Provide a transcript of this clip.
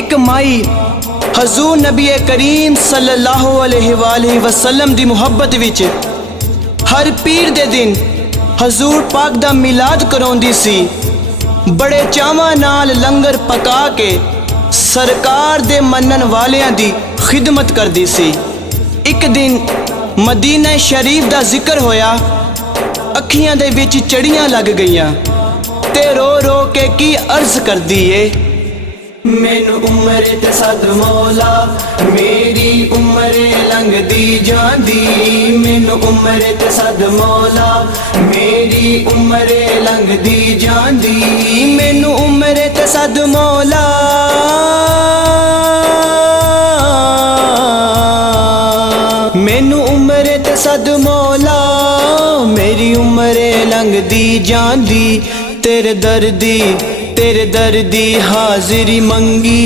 एक माई हजूर नबी करीम सल्लल्लाहु अलैहि वसल्लम दी मुहब्बत विच हर पीर दे दिन हजूर पाक दा मिलाद कराउंदी सी। बड़े चावां नाल लंगर पका के सरकार दे मनन वालियां दी खिदमत करदी सी। एक दिन मदीना शरीफ दा जिक्र होया, अखियां दे विच चढ़ियां लग गईयां ते रो रो के की अर्ज करदी है, मैनू उम्र ते सद मौला मेरी उम्र लंघदी जांदी। मैनू उम्र ते सद मौला मेरी उम्र लंघदी जांदी। मैनू उम्र ते सद मौला मैनू उम्र ते सद मौला मेरी उम्र लंघदी जांदी। तेरे दर्दी हाजिरी मंगी।